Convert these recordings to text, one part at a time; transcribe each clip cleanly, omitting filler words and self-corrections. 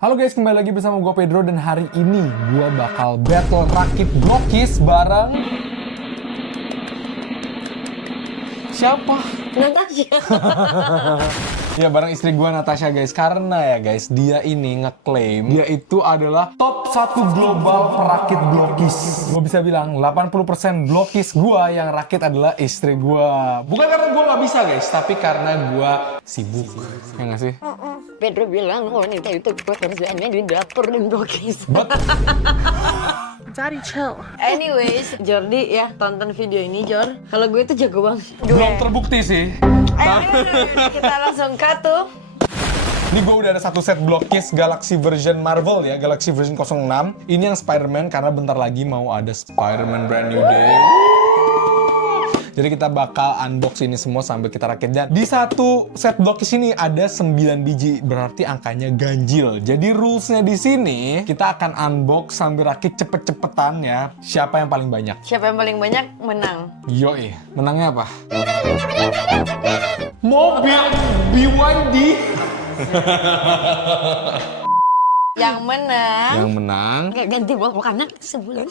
Halo guys, kembali lagi bersama gue Pedro dan hari ini gue bakal battle rakit blokis bareng siapa? Natasha. Ya bareng istri gue Natasha guys, karena ya guys dia ini ngeklaim dia itu adalah top 1 global perakit blokis. Gue bisa bilang 80% blokis gue yang rakit adalah istri gue. Bukan karena gue nggak bisa guys, tapi karena gue sibuk. Ya nggak sih? Pedro bilang wanita itu pekerjaannya di dapur dan blokis. Daddy chill. Anyways, Jordi ya tonton video ini Jor. Kalau gue itu jago banget. Belum terbukti sih. Kita langsung cut tuh. Ini gue udah ada satu set blokis Galaxy version Marvel ya, Galaxy version 06. Ini yang Spider-Man karena bentar lagi mau ada Spider-Man Brand New Day. Jadi kita bakal unbox ini semua sambil kita rakit. Dan di satu set blokis ini ada 9 biji, berarti angkanya ganjil. Jadi rulesnya di sini kita akan unbox sambil rakit cepet-cepetan ya. Siapa yang paling banyak? Siapa yang paling banyak menang. Yoi, menangnya apa? Mobil BYD. Yang menang. Yang menang. Gak ganti popok anak sebulan.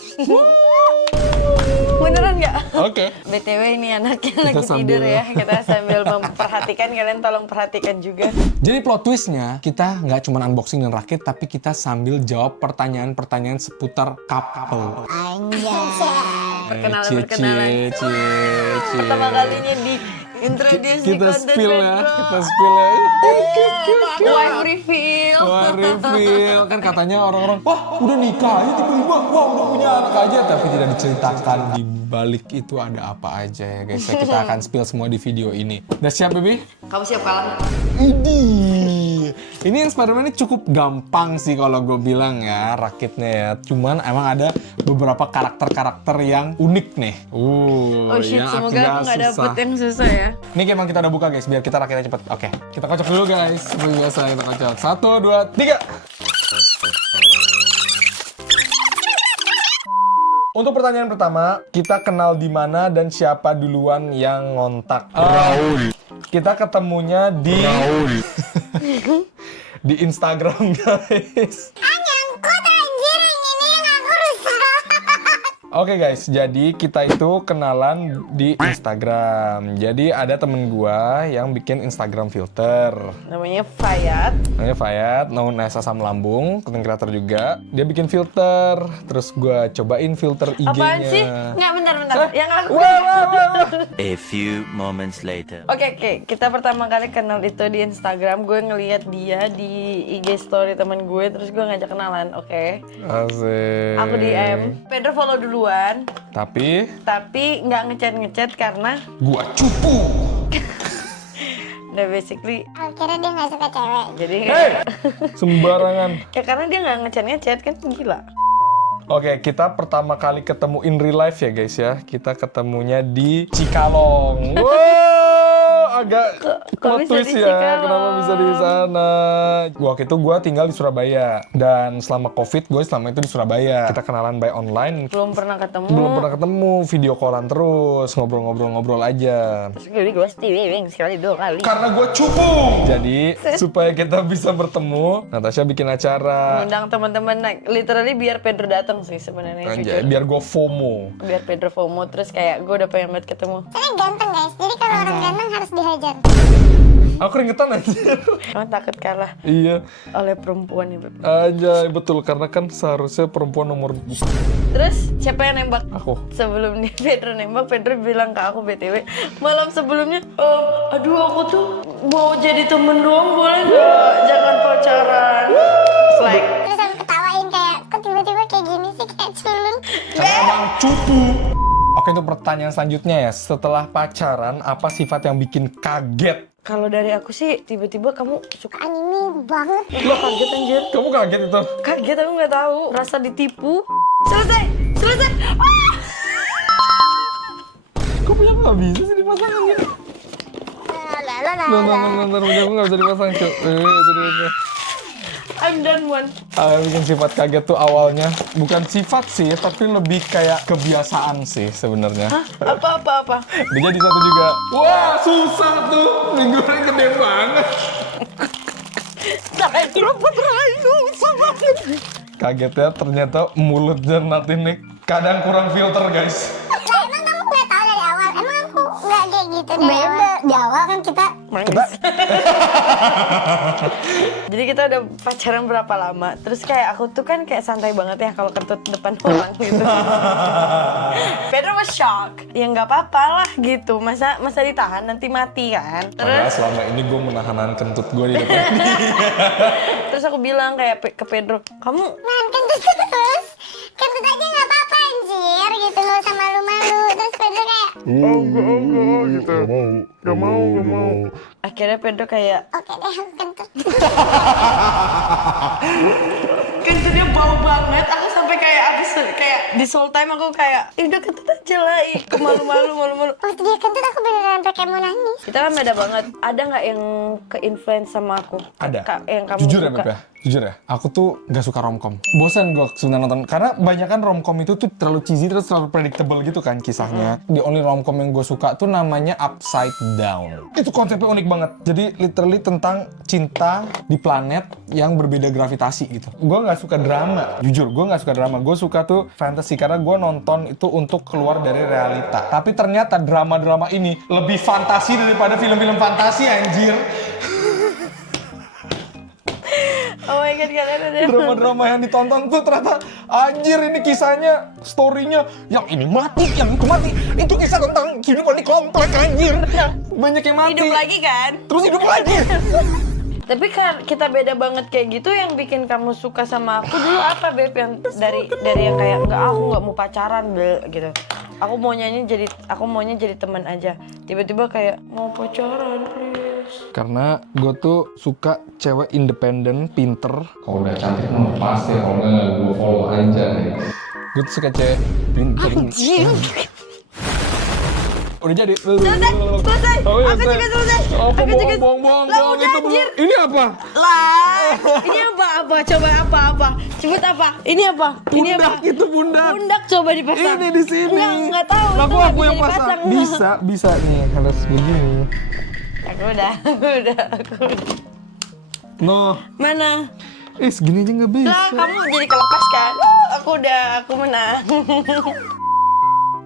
Beneran nggak? Oke. BTW ini anaknya lagi sambil- tidur ya. Kita sambil memperhatikan, kalian tolong perhatikan juga. Jadi plot twistnya, kita nggak cuma unboxing dan rakit, tapi kita sambil jawab pertanyaan-pertanyaan seputar couple. Perkenalan. Pertama Pertama kalinya di introduce di kita konten spill ya, Pedro. kita spill ya. Wife reveal. Wah, reveal. Kan katanya orang-orang, wah udah nikah aja tiba-tiba, wah udah punya anak aja. Tapi tidak diceritakan di balik itu ada apa aja ya guys. Ya, kita akan spill semua di video ini. Udah siap, Baby? Kamu siap kalah? Ini yang Spider-Man ini cukup gampang sih kalau gue bilang ya rakitnya ya. Cuman emang ada beberapa karakter-karakter yang unik nih. Oh shit, yang semoga agak aku nggak susah. dapet yang susah ya. Ini emang kita udah buka guys, biar kita rakitnya cepet. Oke, kita kocok dulu guys. Seperti biasa kita kocok. 1, 2, 3. Untuk pertanyaan pertama, kita kenal di mana dan siapa duluan yang ngontak? Raul. Kita ketemunya di di Instagram guys. Oke guys, jadi kita itu kenalan di Instagram. Jadi ada temen gua yang bikin Instagram filter. Namanya Fayat. Namanya Fayat, known as Asam Lambung, content creator juga. Dia bikin filter, terus gua cobain filter IG-nya. Apaan sih? Nggak, bentar. Yang aku... A few moments later. Oke. Kita pertama kali kenal itu di Instagram. Gue ngeliat dia di IG story temen gue, terus gue ngajak kenalan. Oke. Asik. Aku DM. Pedro follow duluan, Tapi nggak ngechat karena gua cupu. udah basically. Kira dia nggak suka cewek. Jadi Sembarangan. ya karena dia nggak ngechat kan gila. Oke, kita pertama kali ketemu in real life ya guys ya. Kita ketemunya di Cikalong. Wow, agak kok plot bisa twist di ya. Cikalong? Kenapa bisa di sana? Waktu itu gue tinggal di Surabaya. Dan selama COVID, gue selama itu di Surabaya. Kita kenalan by online. Belum pernah ketemu. Belum pernah ketemu, video callan terus. Ngobrol-ngobrol aja. Jadi gue streaming sekali 2 kali. Karena gue cupu. Jadi, supaya kita bisa bertemu, Natasha bikin acara. Undang teman-teman, literally biar Pedro datang sih sebenarnya. Anjay, jujur. biar gue FOMO. Biar Pedro FOMO, terus kayak gue udah pengen banget ketemu. Soalnya ganteng guys, jadi kalau orang ganteng harus dihajar. Aku keringetan aja. Kamu takut kalah Iya, oleh perempuan ya, Beb. aja betul karena kan seharusnya perempuan nomor Terus siapa yang nembak? aku. Sebelum nih Pedro nembak, Pedro bilang ke aku BTW malam sebelumnya, aduh aku tuh mau jadi temen doang boleh nggak? Jangan pacaran. It's like, Terus aku ketawain kayak, kok tiba-tiba kayak gini sih, kayak culun. Karena emang cupu. Oke, untuk pertanyaan selanjutnya ya. Setelah pacaran, apa sifat yang bikin kaget? kalau dari aku sih tiba-tiba kamu suka Anime banget. lo kaget anjir. Kamu kaget itu? Kaget aku nggak tahu, rasa ditipu. Selesai. Kok punya nggak bisa sih dipasangin gitu? Bentar, aku nggak bisa dipasang cuy. I'm done one. Bikin sifat kaget tuh awalnya bukan sifat sih, tapi lebih kayak kebiasaan sih sebenarnya. Hah? Apa? Dia jadi satu juga. Wah, susah tuh. Mie goreng gede banget. Tapi lu beneran susah. Kagetnya ternyata mulutnya Nat ini kadang kurang filter guys. Lah emang kamu nggak tahu dari awal? Emang aku nggak kayak gitu dari awal? Beda, di awal kan kita Jadi kita udah pacaran berapa lama? Terus kayak aku tuh kan kayak santai banget ya kalau kentut depan orang gitu. Pedro was shock. Ya nggak apa-apa lah gitu. Masa ditahan nanti mati kan. Padahal Terus selama ini gue menahan kentut gue di depan dia. terus aku bilang kayak ke Pedro, kamu nahan kentut terus. Kentut aja nggak apa-apa anjir gitu, nggak usah malu-malu. Terus Pedro kayak Gak mau. akhirnya Pedro kayak oke deh aku kentut. kentutnya bau banget. Aku sampai kayak abis kayak di soul time aku kayak udah kentut aja lah. Malu-malu. Waktu dia kentut aku beneran sampai kayak mau nangis. Kita kan beda banget. Ada nggak yang ke-influence sama aku? Ada. Yang kamu Jujur ya suka? Beb ya? Jujur ya? Aku tuh gak suka romcom. Bosan gue sebenarnya nonton. Karena banyakan romcom itu tuh terlalu cheesy terus terlalu predictable gitu kan kisahnya. The only romcom yang gue suka tuh namanya Upside Down. Itu konsepnya unik banget. Jadi literally tentang cinta di planet yang berbeda gravitasi gitu. Gue gak suka drama. Jujur, gue gak suka drama. Gue suka tuh fantasy karena gue nonton itu untuk keluar dari realita. Tapi ternyata drama-drama ini lebih fantasi daripada film-film fantasi anjir. Oh my god, kalian ada. Drama-drama yang ditonton tuh ternyata anjir ini kisahnya, story-nya yang ini mati, yang itu mati. Itu kisah tentang kehidupan di komplek anjir. Banyak yang mati. Hidup lagi kan? Terus hidup lagi. Tapi kan kita beda banget kayak gitu, yang bikin kamu suka sama aku dulu apa Beb? Yang dari yang kayak enggak, aku nggak mau pacaran gitu. Aku maunya jadi teman aja. Tiba-tiba kayak mau pacaran please. Karena gue tuh suka cewek independen, pinter. Kalau udah cantik mah pasti, kalau nggak gue follow aja. Gue tuh suka cewek pinter. Udah jadi. Selesai. Oh, iya, Aku juga selesai. Apa Aku juga. bohong Lah, udah, itu anjir. Ini apa? Lah, ini apa? Coba apa? Sebut apa? Ini apa? Ini apa? Pundak itu pundak. Pundak coba dipasang. Ini di sini. Enggak tahu. Lah itu kok nggak aku bisa yang pasang? dipasang. Bisa nih, harus begini. Aku udah. No. Mana? Segini aja nggak bisa. Lah, kamu jadi kelepas kan? Aku menang.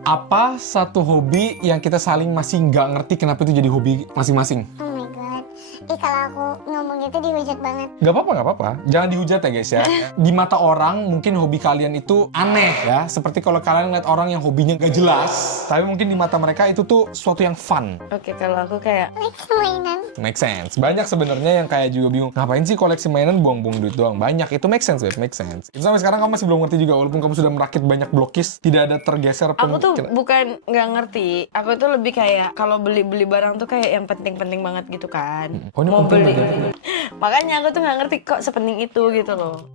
Apa satu hobi yang kita saling masih nggak ngerti kenapa itu jadi hobi masing-masing? Oh my god. Kalau aku ngomong gitu dihujat banget. Gak apa-apa. Jangan dihujat ya guys ya. Di mata orang mungkin hobi kalian itu aneh ya. Seperti kalau kalian lihat orang yang hobinya gak jelas. Tapi mungkin di mata mereka itu tuh sesuatu yang fun. Oke, kalau aku kayak Koleksi mainan. Make sense. Banyak sebenarnya yang kayak juga bingung. Ngapain sih koleksi mainan buang-buang duit doang? Banyak. Itu make sense, Beb. Make sense. Itu sampai sekarang kamu masih belum ngerti juga. Walaupun kamu sudah merakit banyak blokis, tidak ada tergeser pun. aku tuh bukan nggak ngerti. Aku tuh lebih kayak kalau beli barang tuh kayak yang penting-penting banget gitu kan. Oh, ini Mau penting beli. banget. Makanya aku tuh nggak ngerti kok sepenting itu gitu loh.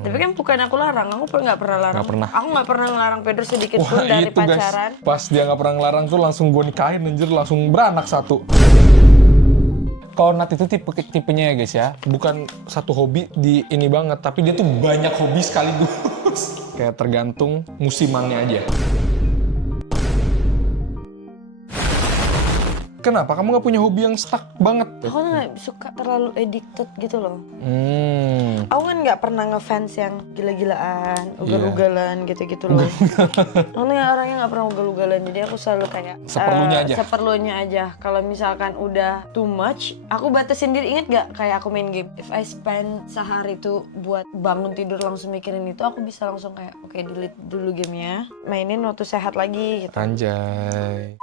Tapi kan bukan aku larang, aku nggak pernah larang. Nggak pernah. Aku nggak pernah ngelarang Pedro sedikit Wah, pun dari itu guys. pacaran. Pas dia nggak pernah ngelarang tuh langsung gue nikahin anjir, langsung beranak satu. Kalau Nat itu tipenya ya guys ya, bukan satu hobi di ini banget, tapi dia tuh banyak hobi sekaligus. Kayak tergantung musimannya aja. Kenapa kamu nggak punya hobi yang stuck banget? Aku nggak suka terlalu addicted gitu loh. Hmm. Aku kan nggak pernah ngefans yang gila-gilaan, ugal-ugalan gitu-gitu loh. Aku nih orangnya nggak pernah ugal-ugalan, jadi aku selalu kayak Seperlunya aja. Seperlunya aja. Kalau misalkan udah too much, aku batasin diri. Ingat gak kayak aku main game? If I spend sehari tuh buat bangun tidur langsung mikirin itu, aku bisa langsung kayak oke, delete dulu gamenya, mainin waktu sehat lagi gitu. Anjay.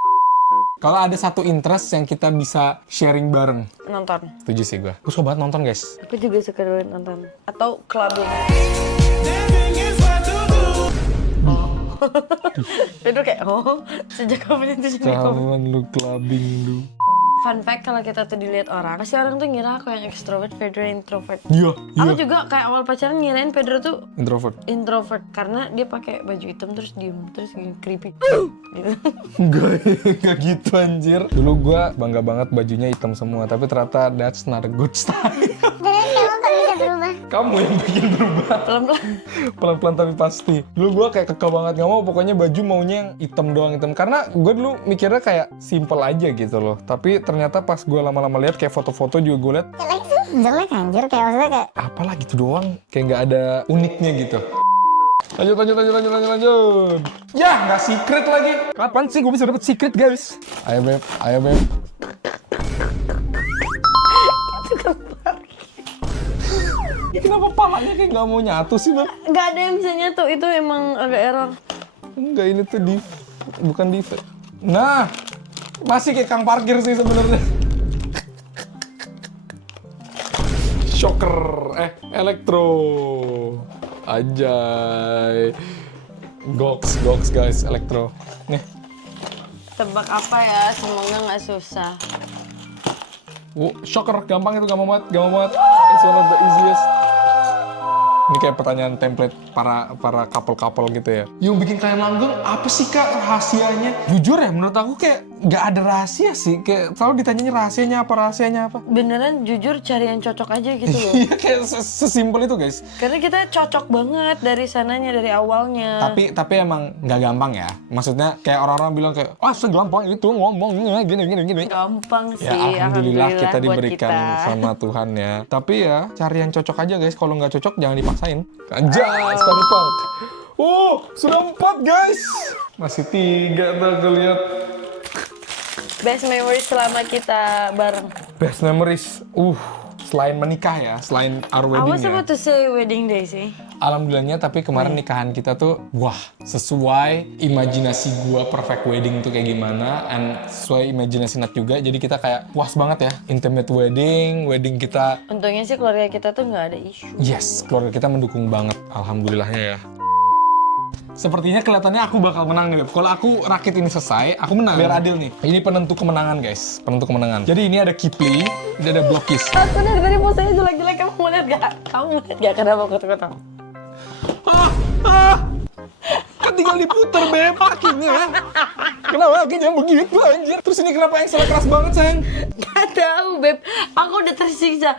Kalau ada satu interest yang kita bisa sharing bareng. Nonton. Setuju sih gue. Gue suka banget nonton guys. Aku juga suka banget nonton. Atau clubbing. Pedro kayak, sejak kapan itu jadi komik? Kawan lu clubbing lu. Fun fact, kalau kita tuh dilihat orang, pasti orang tuh ngira aku yang extrovert, Pedro yang introvert. Iya, Aku juga kayak awal pacaran ngirain Pedro tuh introvert. introvert karena dia pakai baju hitam terus diem terus gini creepy. Gitu. Enggak gitu anjir. Dulu gua bangga banget bajunya hitam semua, tapi ternyata that's not a good style. Terus kamu kok bisa berubah? Kamu yang bikin berubah. Pelan-pelan. Pelan-pelan tapi pasti. Dulu gua kayak kekeh banget, nggak mau pokoknya baju maunya yang hitam doang hitam. Karena gua dulu mikirnya kayak simple aja gitu loh. Tapi ternyata pas gua lama-lama lihat kayak foto-foto juga gua lihat Jelek semua. jelek anjir, kayak maksudnya kayak Apalah gitu doang, kayak nggak ada uniknya gitu. Lanjut. Ya, nggak secret lagi. Kapan sih gue bisa dapet secret, guys? Ayo, Beb. Kenapa palanya kayak nggak mau nyatu sih, Beb? Gak ada yang bisa nyatu, itu emang agak error. Enggak, ini tuh bukan defect. Nah, masih kayak kang parkir sih sebenarnya. Shocker, elektro. Ajay. Goks guys, elektro. Nih. Tebak apa ya, semoga nggak susah. Shocker, gampang banget. It's one of the easiest. Ini kayak pertanyaan template para couple gitu ya. Yang bikin kalian langgeng apa sih Kak rahasianya? Jujur ya, menurut aku kayak nggak ada rahasia sih. Kayak selalu ditanyanya rahasianya apa. Beneran jujur cari yang cocok aja gitu loh. Iya, kayak sesimpel itu guys. Karena kita cocok banget dari sananya, dari awalnya. Tapi emang nggak gampang ya. Maksudnya kayak orang-orang bilang kayak, segampang itu ngomongnya gini. Gampang sih, Ya alhamdulillah kita buat diberikan kita. sama Tuhan ya. Tapi ya cari yang cocok aja guys. Kalau nggak cocok jangan dipaksain. Anjay, Punk. Sudah 4 guys. Masih 3 tuh aku lihat. Best memory selama kita bareng. Best memories. Selain menikah ya, selain our I wedding was ya. about to say wedding day sih. Alhamdulillahnya tapi kemarin nikahan kita tuh sesuai imajinasi gua perfect wedding tuh kayak gimana, and sesuai imajinasi Nat juga. Jadi kita kayak puas banget ya, intimate wedding kita. Untungnya sih keluarga kita tuh nggak ada isu. Yes, keluarga kita mendukung banget, alhamdulillahnya ya. Sepertinya kelihatannya aku bakal menang nih, Beb. Kalau aku rakit ini selesai, aku menang. Biar adil nih. Ini penentu kemenangan, guys. Penentu kemenangan. Jadi ini ada Kipli, ini ada Blokis. Aku dari tadi posenya jelek-jelek, kamu mau lihat gak? Kamu lihat gak? Kenapa aku ketawa? Kan tinggal diputer, Beb, kakinya. Kenapa kakinya begitu, anjir? Terus ini kenapa yang salah keras banget, sayang? Gak tahu, Beb. Aku udah tersiksa.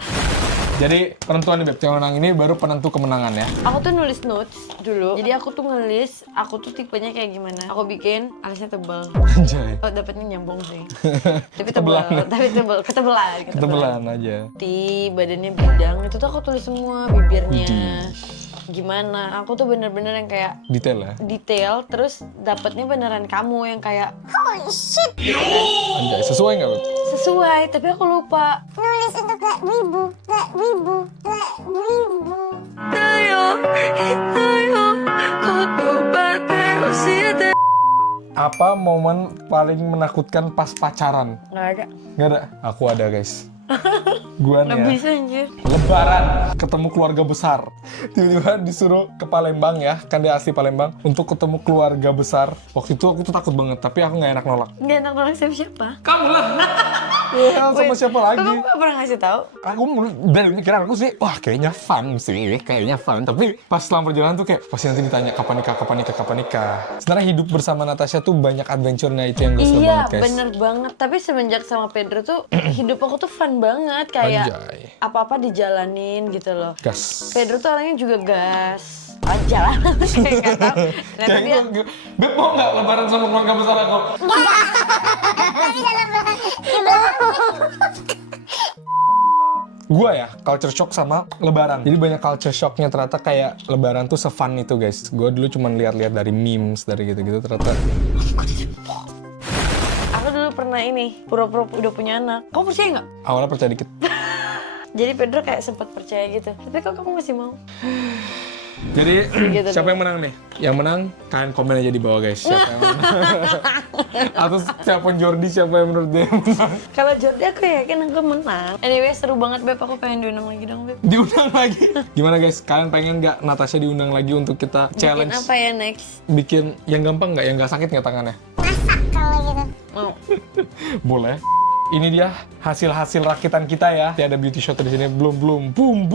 Jadi penentuan nih, Beb, yang menang ini baru penentu kemenangan ya. Aku tuh nulis notes dulu. Jadi aku tuh ngelis, aku tuh tipenya kayak gimana. Aku bikin alisnya tebal. Anjay. Oh, dapetnya nyambung sih. Tapi tebal, ketebelan. Ketebelan aja. Di badannya bidang, itu tuh aku tulis semua, bibirnya. Gimana? Aku tuh bener-bener yang kayak Detail ya. detail, terus dapetnya beneran kamu yang kayak holy shit. Anjay, sesuai nggak, Beb? sesuai, tapi aku lupa. Nulis untuk gak wibu. Apa momen paling menakutkan pas pacaran? Nggak ada. Nggak ada. Aku ada, guys. Gua nih Nggak ya. bisa anjir. Lebaran ketemu keluarga besar, tiba-tiba disuruh ke Palembang ya, kan dia asli Palembang, untuk ketemu keluarga besar. Waktu itu aku tuh takut banget, tapi aku nggak enak nolak. Nggak enak orang siapa? Kamu lah. Ya, sama siapa lagi? Kok kamu nggak pernah ngasih tahu? Aku dari pikiran aku sih, wah kayaknya fun. Tapi pas selama perjalanan tuh kayak pasti nanti ditanya kapan nikah. Sebenarnya hidup bersama Natasha tuh banyak adventure-nya, itu yang gue suka Iya, banget, guys. bener banget. Tapi semenjak sama Pedro tuh hidup aku tuh fun banget. Kayak Anjay. apa-apa dijalanin gitu loh. Gas. Pedro tuh orangnya juga gas. Jalan kayak nggak tahu. Ternyata Kayak dia gue, Beb mau nggak lebaran sama keluarga besar aku? Gua ya, culture shock sama lebaran. Jadi banyak culture shocknya, ternyata kayak lebaran tuh se-fun itu, guys. Gue dulu cuma lihat-lihat dari memes, dari gitu-gitu, ternyata. aku dulu pernah ini pura-pura udah punya anak. Kamu percaya nggak? Awalnya percaya dikit. Jadi Pedro kayak sempat percaya gitu. Tapi kok kamu masih mau? Jadi Gitu siapa yang menang nih? Yang menang kalian komen aja di bawah, guys. Siapa yang menang? Atau siapa Jordi, siapa yang menurut dia yang menang? Kalau Jordi aku yakin aku menang. Anyway, seru banget Beb. Aku pengen diundang lagi dong Beb. Diundang lagi. Gimana, guys? Kalian pengen nggak Natasha diundang lagi untuk kita challenge? Bikin apa ya next? Bikin yang gampang nggak? Yang nggak sakit nggak tangannya? Masak kalau gitu. Mau. Boleh. Ini dia hasil-hasil rakitan kita ya. Ada beauty shot di sini, belum. Boom,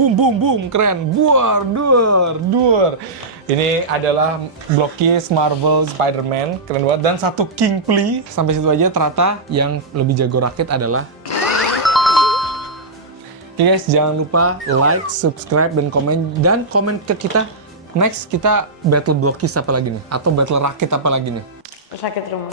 keren. Duar. Ini adalah Blokis Marvel Spider-Man, keren banget. Dan satu King Pli. Sampai situ aja. Ternyata yang lebih jago rakit adalah. Oke guys, jangan lupa like, subscribe, dan komen ke kita. Next kita battle Blokis apa lagi nih? Atau battle rakit apa lagi nih? Sakit rumah.